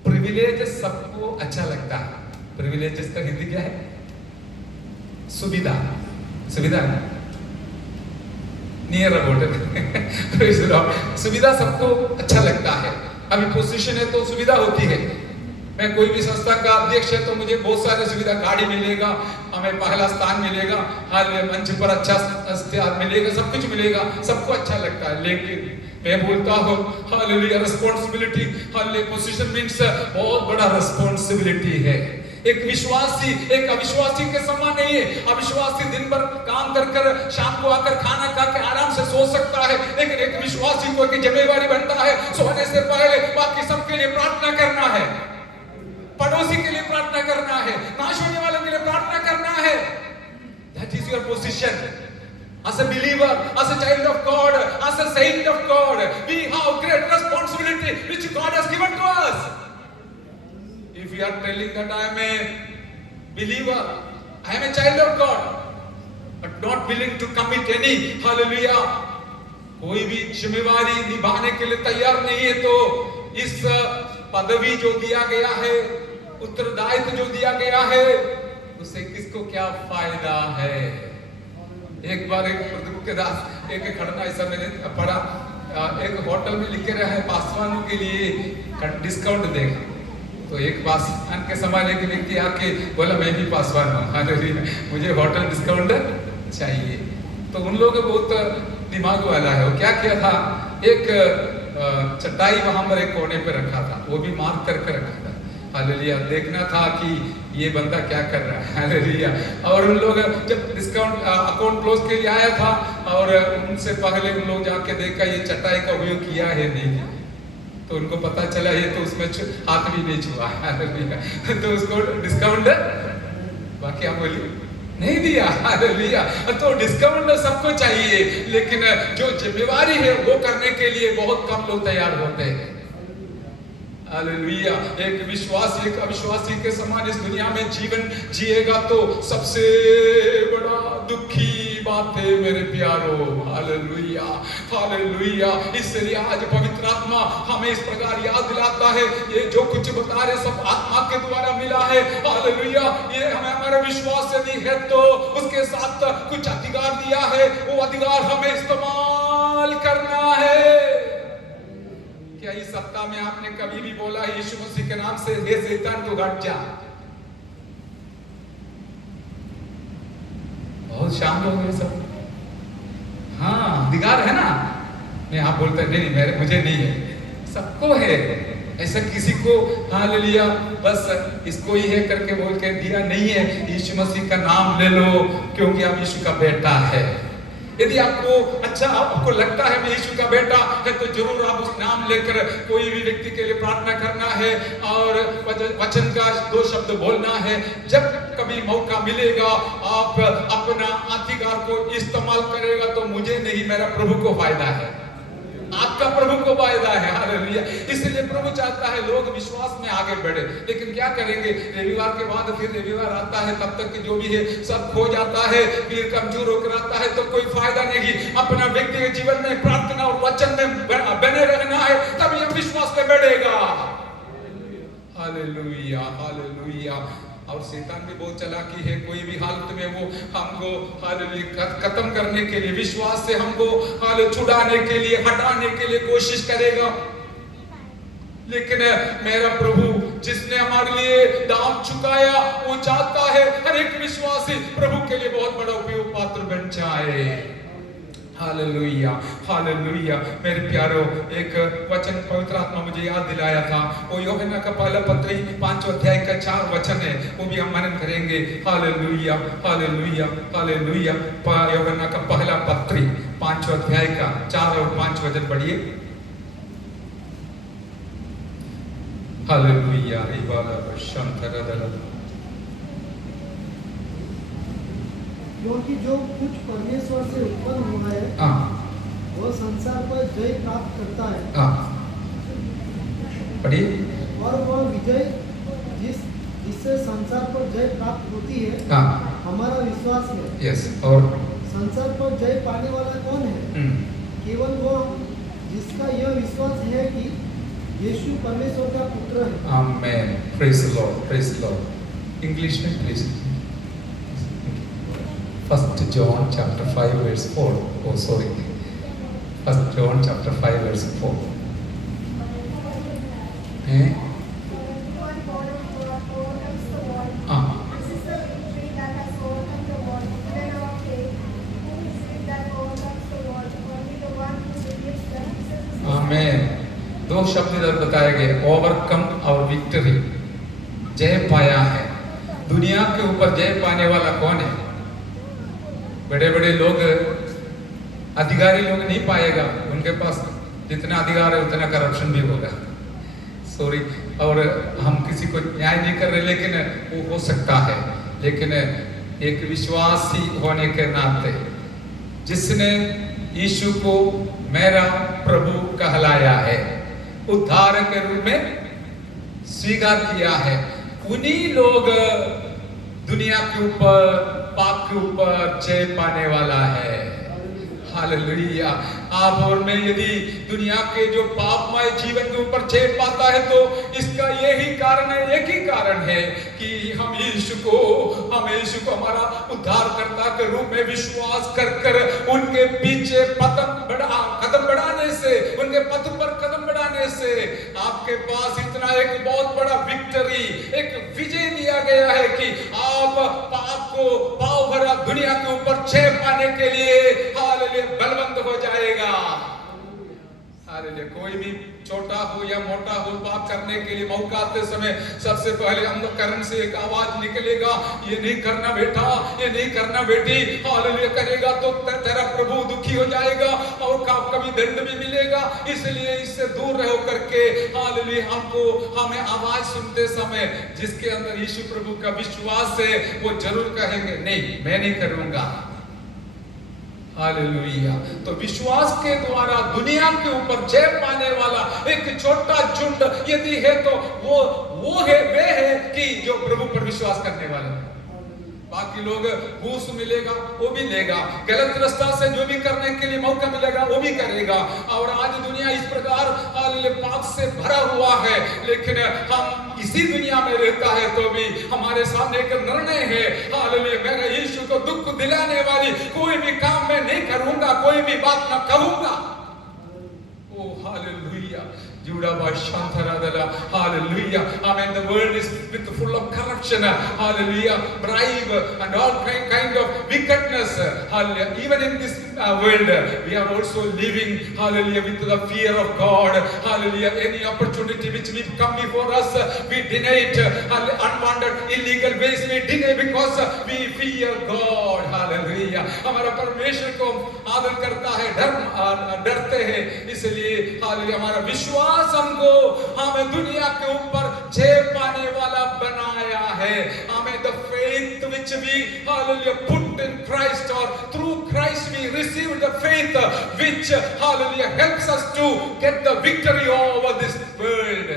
प्रिविलेज सबको अच्छा लगता है। प्रिविलेजेस का हिंदी क्या है? सुविधा, सुविधा नियर अबाउट सुविधा सबको अच्छा लगता है। अभी पोजीशन है तो सुविधा होती है। मैं कोई भी संस्था का अध्यक्ष है तो मुझे बहुत सारे सुविधा, गाड़ी मिलेगा, हमें पहला स्थान मिलेगा, हाल मंच पर अच्छा स्थान मिलेगा, सब कुछ मिलेगा, सबको अच्छा लगता है। लेकिन मैं बोलता हूँ hallelujah, responsibility, hallelujah, position means बहुत बड़ा रिस्पांसिबिलिटी है। एक विश्वासी एक अविश्वासी के समान नहीं है। अविश्वासी दिन भर काम कर शाम को आकर खाना खा के आराम से सो सकता है, लेकिन एक विश्वासी को एक जिम्मेवारी बनता है, सोने से पहले बाकी सबके लिए प्रार्थना करना है, पड़ोसी के लिए प्रार्थना करना है, नाश होने वालों के लिए प्रार्थना करना है। That is your position. As a believer, as a child of God, as a saint of God, we have great responsibility which God has given to us. If we are telling that I am a believer, I am a child of God, but not willing to commit any, hallelujah, कोई भी जिम्मेवारी निभाने के लिए तैयार नहीं है, तो इस पदवी जो दिया गया है, उत्तरदायित्व जो दिया गया है, उससे किसको क्या फायदा है? एक बार एक प्रभु के दास एक घटना ऐसा मैंने पढ़ा, एक होटल में लिखे रहे पासवानों के लिए डिस्काउंट देगा, तो एक पासवान के समान एक व्यक्ति आके बोला मैं भी पासवान हूँ, हालेलुया, मुझे होटल डिस्काउंट चाहिए। तो उन लोगों को बहुत दिमाग वाला है, वो क्या किया था, एक चटाई वहां पर एक कोने पे रखा था, वो भी मार्क करके रखा था। हालेलुया, देखना था कि ये बंदा क्या कर रहा है। हालेलुया। और उन लोग जब डिस्काउंट अकाउंट क्लोज के लिए आया था और उनसे पहले उन लोग जाके देखा ये चटाई का उपयोग किया है नहीं, तो उनको पता चला ये तो उसमें हाथ भी नहीं छुआ। हालेलुया। तो उसको डिस्काउंट बाकी आप बोलिए नहीं दिया। हालेलुया। तो डिस्काउंट सबको चाहिए, लेकिन जो जिम्मेवारी है वो करने के लिए बहुत कम लोग तैयार होते हैं। हालेलुया। एक विश्वासी एक अविश्वासी के समान इस दुनिया में जीवन जिएगा तो सबसे बड़ा दुखी बात है मेरे प्यारो। Hallelujah, hallelujah. इसलिए आज पवित्र आत्मा हमें इस प्रकार याद दिलाता है, ये जो कुछ बता रहे सब आत्मा के द्वारा मिला है। हालेलुया। ये हमें हमारा विश्वास यदि है तो उसके साथ कुछ अधिकार दिया है, वो अधिकार हमें इस्तेमाल करना है। क्या इस सप्ताह में आपने कभी भी बोला यीशु मसीह के नाम से हे शैतान तू हट जा? बहुत शांत हो गए सब। हाँ, अधिकार है ना? नहीं, आप बोलते नहीं मेरे मुझे नहीं है, सबको है। ऐसा किसी को हालेलुया बस इसको ही है करके बोल के दिया नहीं है। यीशु मसीह का नाम ले लो क्योंकि आप यीशु का बेटा है। यदि आपको अच्छा आपको लगता है मैं यीशु का बेटा है तो जरूर आप उस नाम लेकर कोई भी व्यक्ति के लिए प्रार्थना करना है और वचन का 2 शब्द बोलना है। जब कभी मौका मिलेगा आप अपना अधिकार को इस्तेमाल करेगा तो मुझे नहीं, मेरा प्रभु को फायदा है, आपका प्रभु को फायदा है। हालेलुया। इसलिए प्रभु चाहता है लोग विश्वास में आगे बढ़े, लेकिन क्या करेंगे, रविवार के बाद फिर रविवार आता है, तब तक जो भी है सब खो जाता है, फिर कमजोर होकर आता है तो कोई फायदा नहीं। अपना व्यक्तिगत जीवन में प्रार्थना और वचन में बने रहना है, तभी हम विश्वास में बढ़ेगा। Hallelujah, hallelujah. और शैतान भी बहुत चालाकी है, कोई भी हालत में वो हमको हालेलुया खत्म करने के लिए, विश्वास से हमको छुड़ाने के लिए, हटाने के लिए कोशिश करेगा। लेकिन मेरा प्रभु जिसने हमारे लिए दाम चुकाया, वो चाहता है हर एक विश्वासी प्रभु के लिए बहुत बड़ा उपयोग पात्र बन जाए। Hallelujah, hallelujah. मेरे प्यारो, एक वचन पवित्र आत्मा मुझे याद दिलाया था, वो यूहन्ना का पहला पत्री 5 अध्याय का 4 वचन है, वो भी हम मनन करेंगे। Hallelujah, hallelujah, hallelujah. यूहन्ना का पहला पत्री 5 अध्याय का 4 और 5 वचन पढ़िए। हालेलुया। क्योंकि जो कुछ परमेश्वर से उत्पन्न हुआ है वह संसार पर जय प्राप्त करता है। पढ़िए। और वह विजय जिससे संसार पर जय प्राप्त होती है हमारा विश्वास है। यस। और संसार पर जय पाने वाला कौन है? केवल वो जिसका यह विश्वास है कि यीशु परमेश्वर का पुत्र है। Amen. Praise the Lord, praise the Lord. English में please. 1 John chapter 5 verse 4. Oh, sorry. 1 John chapter 5 verse 4. आमेन। 2 शब्द इधर बताए गए, ओवरकम और विक्ट्री। जय पाया है। दुनिया के ऊपर जय पाने वाला कौन है? बड़े बड़े लोग, अधिकारी लोग नहीं पाएगा, उनके पास जितना अधिकार है उतना करप्शन भी होगा। सॉरी, और हम किसी को न्याय नहीं कर रहे, लेकिन वो हो सकता है। लेकिन एक विश्वासी होने के नाते जिसने यीशु को मेरा प्रभु कहलाया है, उद्धार के रूप में स्वीकार किया है, उन्हीं लोग दुनिया के ऊपर, पाप के ऊपर जय पाने वाला है। हालेलुया। आप और मैं यदि दुनिया के जो पापमय जीवन के ऊपर जय पाता है तो इसका यही कारण है, एक ही कारण है कि हम यीशु को हमारा उद्धारकर्ता के रूप में विश्वास कर उनके पीछे कदम बढ़ाने से, उनके पथ पर कदम बढ़ाने से आपके पास इतना एक बहुत बड़ा विक्ट्री, एक विजय दिया गया है कि आप पाप को, पाव भरा दुनिया के ऊपर जय पाने के लिए हालेलुया बलवंत हो जाएगा। हालेलुया। कोई भी छोटा हो या मोटा हो, पाप करने के लिए मौका आते समय सबसे पहले अंधकरण से एक आवाज निकलेगा, ये नहीं करना बेटा, ये नहीं करना बेटी। हालेलुया। करेगा तो तेरा प्रभु दुखी हो जाएगा और कभी दंड भी मिलेगा। इसलिए इससे दूर रहो करके हालेलुया हमें आवाज सुनते समय जिसके अंदर यीशु प्रभु का विश्वास है वो जरूर कहेंगे नहीं, मैं नहीं करूंगा। हालेलुया। तो विश्वास के द्वारा दुनिया के ऊपर जय पाने वाला एक छोटा झुंड यदि है तो वे है कि जो प्रभु पर विश्वास करने वाले हैं। बाकी लोग घूस मिलेगा वो भी लेगा, गलत रास्ता से जो भी करने के लिए मौका मिलेगा वो भी करेगा। और आज दुनिया इस प्रकार पाप से भरा हुआ है, लेकिन हम इसी दुनिया में रहता है तो भी हमारे सामने एक निर्णय है, हालेलुया, मैं यीशु को दुख दिलाने वाली कोई भी काम मैं नहीं करूंगा, कोई भी बात ना कहूंगा। ओ hallelujah. Judah Bashantharadala. Hallelujah. Amen. The world is full of corruption. Hallelujah. Bribe and all kind of wickedness. Hallelujah. Even in this world, we are also living, hallelujah, with the fear of God. Hallelujah. Any opportunity which will come before us, we deny it. Unwanted, illegal ways we deny because we fear God. Hallelujah. हमारा परमेश्वर को आदर करता है, डरते हैं, इसलिए hallelujah हमारा विश्वास हमको हमें दुनिया के ऊपर जय पाने वाला बनाया है. हमें the faith which we hallelujah put in Christ, or through Christ we receive the faith which hallelujah helps us to get the victory over this world.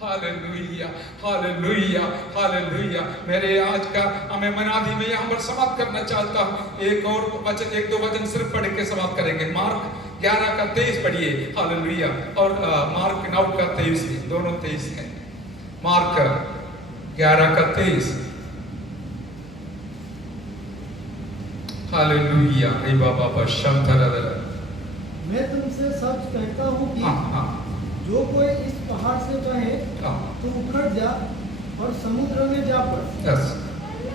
Hallelujah hallelujah hallelujah. मेरे आज का हमें मनादी में यहाँ पर समाप्त करना चाहता हूँ. एक दो वचन सिर्फ पढ़ के समाप्त करेंगे. मार्क 11 का 23 पढ़िए. हालेलुया. और मार्क 9 का 23 भी, दोनों 23 हैं. मार्क 11 का 23. हालेलुया. रे बाबा बशंतरदल. मैं तुमसे सच कहता हूँ कि जो कोई इस पहाड़ से कहे तो उखड़ जा और समुद्र में जा पड़,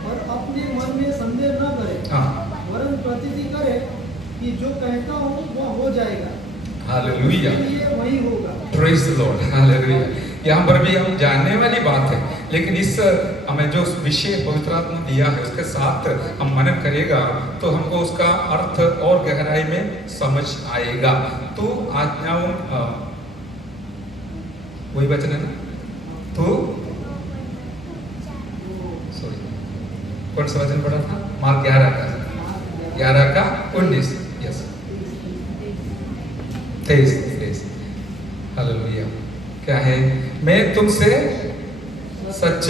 और अपने मन में संदेह न करे, वरन प्रतिज्ञा करे कि जो कहता हूँ वह हो जाएगा. हालेलुया. ये वही होगा. Praise the Lord. हालेलुया. यहाँ पर भी हम जानने वाली बात है, लेकिन इस हमें जो विषय पवित्र आत्मा दिया है उसके साथ हम मनन करेगा तो हमको उसका अर्थ और गहराई में समझ आएगा. तो आज्ञाओं वही वचन है ना. तो सॉरी कौन सा वचन पढ़ा था? मार्क 11 का 19. यस 23. हालेलुया. क्या है? मैं तुमसे सच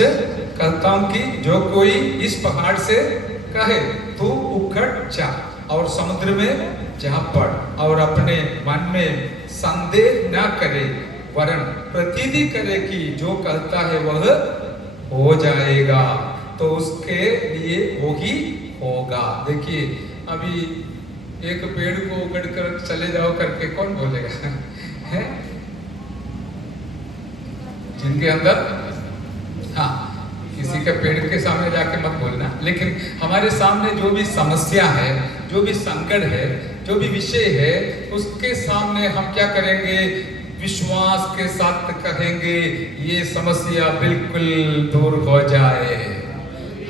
कहता हूं कि जो कोई इस पहाड़ से कहे तू उखड़ जा और समुद्र में जा पड़, और अपने मन में संदेह न करे, वरन प्रतिज्ञा करे कि जो कहता है वह हो जाएगा, तो उसके लिए वो ही होगा. देखिए अभी एक पेड़ को उखड़ कर चले जाओ करके कौन बोलेगा? है जिनके अंदर, हाँ, किसी के पेड़ के सामने जाके मत बोलना. लेकिन हमारे सामने जो भी समस्या है, जो भी संकट है, जो भी विषय है, उसके सामने हम क्या करेंगे? विश्वास के साथ कहेंगे ये समस्या बिल्कुल दूर हो जाए.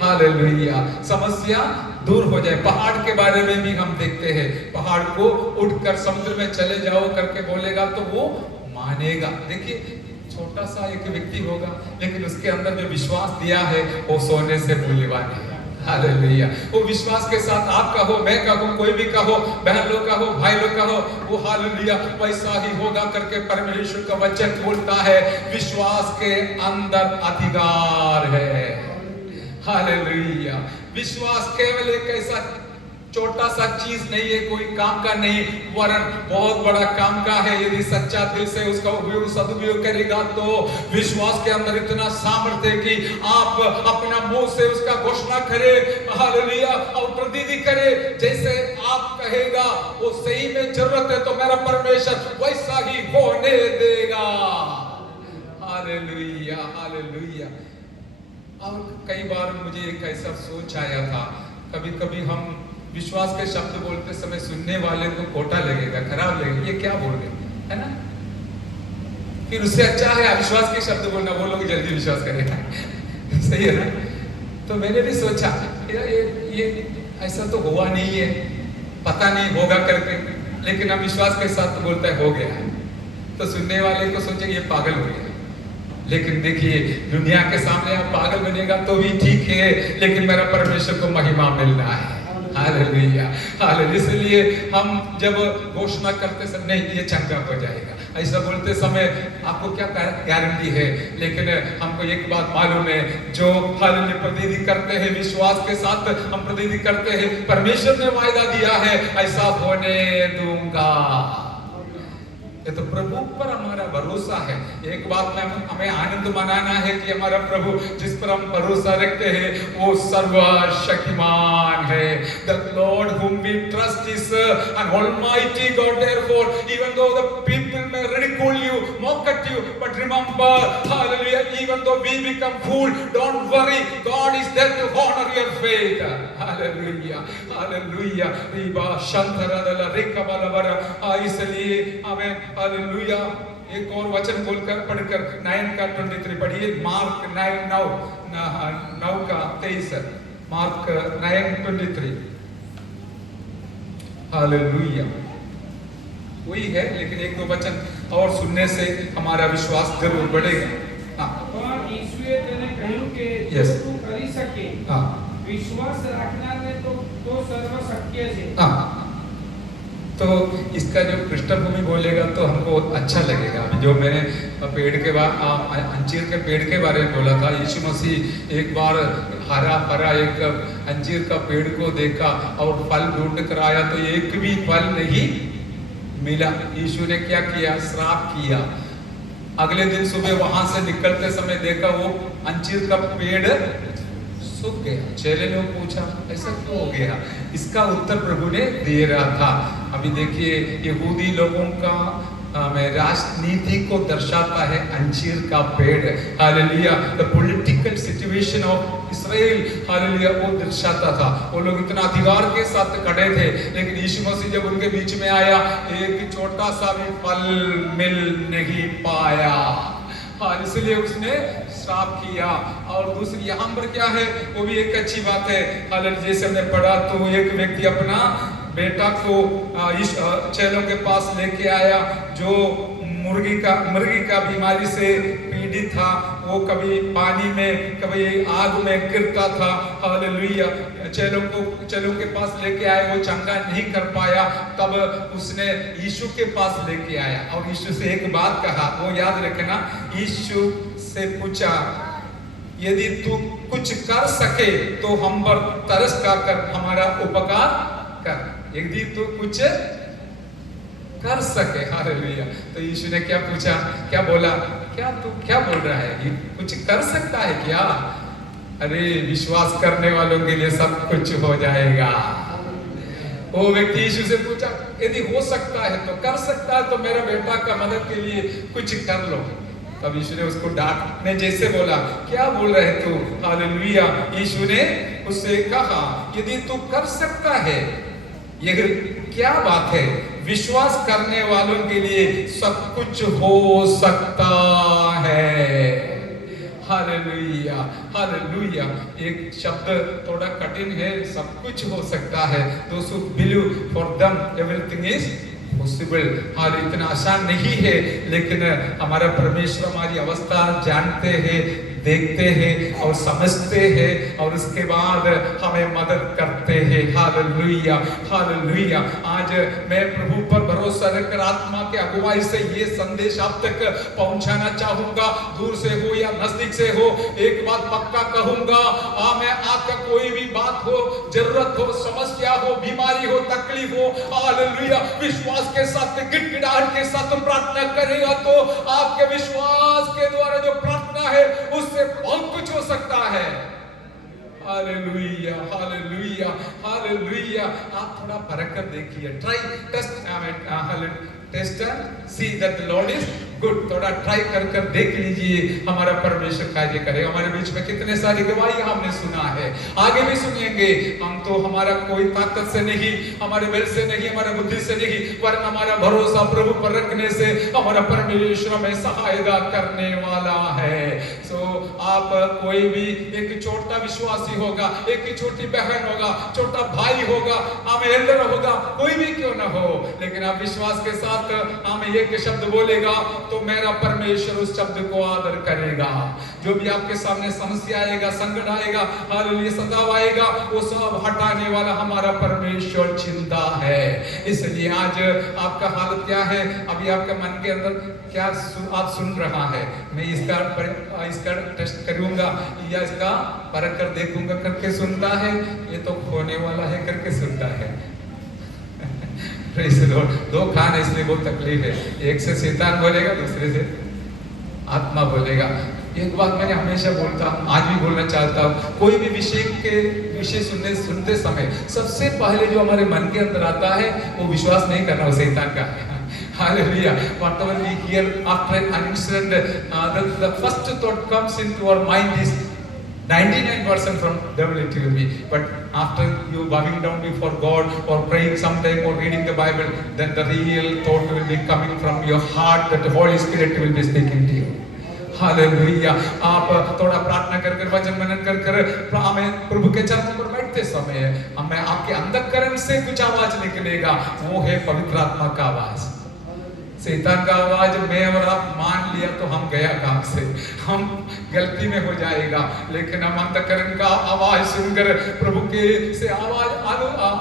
हालेलुया. समस्या दूर हो जाए. पहाड़ के बारे में भी हम देखते हैं, पहाड़ को उठकर समुद्र में चले जाओ करके बोलेगा तो वो मानेगा. देखिए छोटा सा एक व्यक्ति होगा, लेकिन उसके अंदर जो विश्वास दिया है वो सोने से मूल्यवान है. हालेलुया. वो विश्वास के साथ आप कहो, मैं कहूँ, कोई भी कहो, बहन लोग कहो, भाई लोग कहो, वो हालेलुया वैसा ही होगा करके परमेश्वर का वचन बोलता है. विश्वास के अंदर अधिकार है. हालेलुया. विश्वास केवल एक ऐसा छोटा सा चीज नहीं है, कोई काम का नहीं, वरन बहुत बड़ा काम का है. यदि सच्चा दिल से उसका उपयोग सदुपयोग करेगा तो विश्वास के अंदर इतना सामर्थ्य है कि आप अपना मुंह से उसका घोषणा करे, हालेलुया, और प्रतिज्ञा करे. जैसे आप कहेगा वो सही में जरूरत है तो मेरा परमेश्वर वैसा ही होने देगा. Hallelujah hallelujah. और कई बार मुझे एक ऐसा सोच आया था, कभी कभी हम विश्वास के शब्द बोलते समय सुनने वाले को खोटा लगेगा, खराब लगेगा, ये क्या बोल रहे, है ना? फिर उससे अच्छा है अविश्वास के शब्द बोलना, वो लोग जल्दी विश्वास करेगा. सही है ना? तो मैंने भी सोचा ये ऐसा तो हुआ नहीं है, पता नहीं होगा करके, लेकिन हम विश्वास के साथ बोलता है हो गया है, तो सुनने वाले को सोचे ये पागल हो गया. लेकिन देखिए दुनिया के सामने आप पागल बनेगा तो भी ठीक है, लेकिन मेरा परमेश्वर को महिमा मिलना है. Hallelujah hallelujah. इसलिए हम जब घोषणा करते समय नहीं ये चंगा हो जाएगा ऐसा बोलते समय आपको क्या गारंटी है? लेकिन हमको एक बात मालूम है, जो हालेलुया प्रतिज्ञा करते हैं विश्वास के साथ हम प्रतिज्ञा करते हैं, परमेश्वर ने वायदा दिया है ऐसा होने दूंगा. ये तो प्रभु पर हमारा भरोसा भरोसा है। एक बात में हमें आनंद मनाना है कि हमारा प्रभु जिस पर हम भरोसा रखते हैं वो सर्वशक्तिमान है। The Lord whom we trust is an almighty God. Therefore, even though the people may ridicule you, mock at you, but remember, hallelujah, even though we become fool, don't worry, God is there to honor your faith. Hallelujah, hallelujah. Riba shantara dala rekabala bara. इसलिए हमें hallelujah एक और वचन बोलकर पढ़कर 9 का 23 पढ़िए। Mark 9 का 23, मार्क 9:23। हालेलुया वही है, लेकिन एक दो वचन और सुनने से हमारा विश्वास जरूर बढ़ेगा। પણ ઈસુએ તેને કહ્યું કે Yes. જો તું કરી શકે વિશ્વાસ રાખનારને તો સર્વ શક્ય છે। तो इसका जो पृष्ठभूमि बोलेगा तो हमको अच्छा लगेगा। जो मैंने पेड़ के अंजीर के पेड़ के बारे में बोला था, यीशु मसीह एक बार हरा भरा एक अंजीर का पेड़ को देखा और फल ढूंढ कर आया तो एक भी फल नहीं मिला। यीशु ने क्या किया? श्राप किया। अगले दिन सुबह वहां से निकलते समय देखा वो अंजीर का पेड़ सूख गया। चेले ने पूछा ऐसा क्यों हो गया? इसका उत्तर प्रभु ने दे रहा था। अभी देखिए यहूदी लोगों का राजनीति को दर्शाता है अंजीर का पेड़। Hallelujah. The political situation of Israel, hallelujah, वो दर्शाता था। वो लोग इतना अधिकार के साथ खड़े थे, लेकिन यीशु मसीह जब उनके बीच में आया एक छोटा सा भी फल मिल नहीं पाया। हाँ, इसलिए उसने श्राप किया। और दूसरी यहाँ पर क्या है वो भी एक अच्छी बात है। हालेलुया, जैसे हमने पढ़ा तो एक व्यक्ति अपना बेटा को चेलों के पास लेके आया जो मुर्गी का बीमारी से पीड़ित था। वो कभी पानी में कभी आग में गिरता था। हालेलुया। चेलों के पास लेके आए, वो चंगा नहीं कर पाया। तब उसने यीशु के पास लेके आया और यीशु से एक बात कहा, वो याद रखना। यीशु से पूछा यदि तू कुछ कर सके तो हम पर तरस खाकर हमारा उपकार कर। यदि तू कुछ कर सके। हालेलुया। तो यीशु ने क्या पूछा, क्या बोला? तू क्या बोल रहा है? कुछ कर सकता है क्या? अरे विश्वास करने वालों के लिए सब कुछ हो जाएगा। वो व्यक्ति यीशु से पूछा यदि हो सकता है तो कर सकता है तो मेरा बेटा का मदद के लिए कुछ कर लो। तब यीशु ने उसको डांटने जैसे बोला, क्या बोल रहे तू? हालेलुया। यीशु ने उससे कहा यदि तू कर सकता है, ये क्या बात है? विश्वास करने वालों के लिए सब कुछ हो सकता है। Hallelujah, hallelujah. एक शब्द थोड़ा कठिन है, सब कुछ हो सकता है। Those who believe, for them everything is possible। हाल इतना आसान नहीं है, लेकिन हमारा परमेश्वर हमारी अवस्था जानते हैं, देखते हैं और समझते हैं और उसके बाद हमें मदद करते हैं। Hallelujah, hallelujah. आज मैं प्रभु पर भरोसा रखकर आत्मा के अगुवाई से ये संदेश आप तक पहुंचाना चाहूंगा। दूर से हो या नजदीक से हो, एक बात पक्का कहूंगा, मैं आपका कोई भी बात हो, जरूरत हो, समस्या हो, बीमारी हो, तकलीफ हो, हालेलुया, विश्वास के साथ गिड़गिड़ाहट के साथ प्रार्थना करेगा तो आपके विश्वास के द्वारा जो प्रार्थना है उससे बहुत कुछ हो सकता है। Hallelujah, hallelujah, hallelujah. आप थोड़ा परख कर देखिए, try test see that the Lord is good. थोड़ा ट्राई कर देख लीजिए हमारा परमेश्वर कार्य करेगा। हमारे बीच में कितने सारी गवाही हमने सुना है, आगे भी सुनेंगे। हम तो हमारा कोई ताकत से नहीं, हमारे बल से नहीं, हमारे बुद्धि से नहीं, वरन हमारा भरोसा प्रभु पर रखने से हमारा परमेश्वर हमें सहायता करने वाला है। सो आप कोई भी एक छोटा विश्वासी होगा, एक छोटी बहन होगा, छोटा भाई होगा, हमें एल्डर होगा, कोई भी क्यों ना हो, लेकिन आप विश्वास के साथ हमें एक शब्द बोलेगा तो मेरा परमेश्वर उस शब्द को आदर करेगा। जो भी आपके सामने समस्या आएगा, संकट आएगा, हालेलुया, सताव आएगा, वो सब हटाने वाला हमारा परमेश्वर चिंता है। इसलिए आज आपका हालत क्या है, अभी आपका मन के अंदर क्या आप सुन रहा है, मैं इसका टेस्ट करूंगा या इसका परख कर देखूंगा करके सुनता है, ये तो खोने वाला है करके सुनता है। दो खान इसलिए बहुत तकलीफ है, एक से शैतान बोलेगा, दूसरे से आत्मा बोलेगा। एक बात मैंने हमेशा बोलता हूँ, आज भी बोलना चाहता हूँ, कोई भी विषय सुनते समय सबसे पहले जो हमारे मन के अंदर आता है वो विश्वास नहीं करना, वो शैतान का है। Hallelujah. Whatever we hear after an incident, the first thought comes into our mind is 99% from devil it will be. But after you bowing down before God or praying sometime or reading the Bible, then the real thought will be coming from your heart, that the Holy Spirit will be speaking to you. Hallelujah. आप थोड़ा प्रार्थना कर कर वचन मनन कर कर हमें प्रभु के चरणों पर बैठते समय हमें आपके अंतःकरण से कुछ आवाज निकलेगा, वो है पवित्र आत्मा का आवाज। शैतान का आवाज मैं और आप मान लिया तो हम गया काम से, हम गलती में हो जाएगा। लेकिन हम अंतःकरण का आवाज सुनकर प्रभु के से आवाज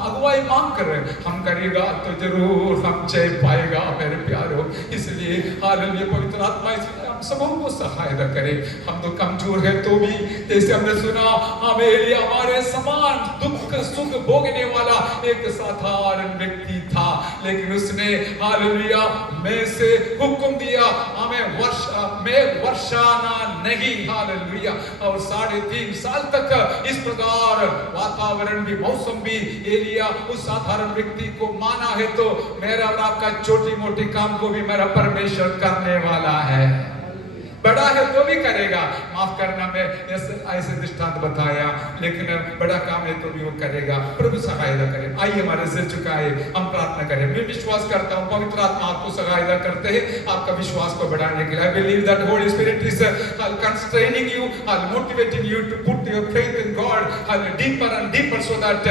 अगुवाई मांग कर हम करेगा तो जरूर हम जय पाएगा मेरे प्यारो। इसलिए हालेलुया, पवित्र आत्मा हम सबों को सहायता करे। हम तो कमजोर है तो भी, जैसे हमने सुना, हमारे समान दुख सुख भोगने वाला एक साधारण व्यक्ति था, लेकिन उसने हालेलुया में से हुक्म दिया हमें वर्षाना नहीं, हालेलुया। और 3.5 साल तक इस प्रकार वातावरण भी, मौसम भी, एलिया उस साधारण व्यक्ति को माना है तो मेरा और आपका छोटी मोटी काम को भी मेरा परमेश्वर करने वाला है। बड़ा है तो भी करेगा, माफ करना, मैं ऐसे दृष्टांत बताया, लेकिन बड़ा काम है तो भी वो करेगा। प्रभु सहायता करे। आइए हमारे सिर झुकाए, हम प्रार्थना करें। मैं विश्वास करता हूँ पवित्र आत्मा आपको सहायता करते हैं आपका विश्वास को बढ़ाने के लिए। I believe that Holy Spirit is constraining you, motivating you to put your faith in God deeper and deeper, so that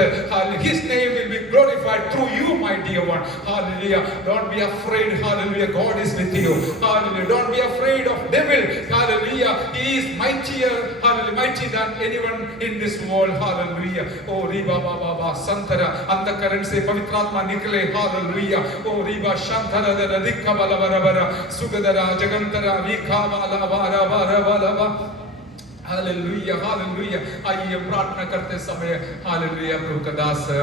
His name will be glorified through you, my dear one. Hallelujah. Don't be afraid. Hallelujah. God is with you. Hallelujah. Don't be afraid of devil. Hallelujah. He is mightier, hallelujah, mighty than anyone in this world. Hallelujah. Oh Riba Baba Santara, अंतःकरण से पवित्र आत्मा निकले। Hallelujah. ओ रिबा शांतरा दरिका बला बरा सुगदरा जगंतरा विखा वाला बारा बारा बाला। Hallelujah, hallelujah. आइए प्रार्थना करते समय हालेलुया प्रभु का दास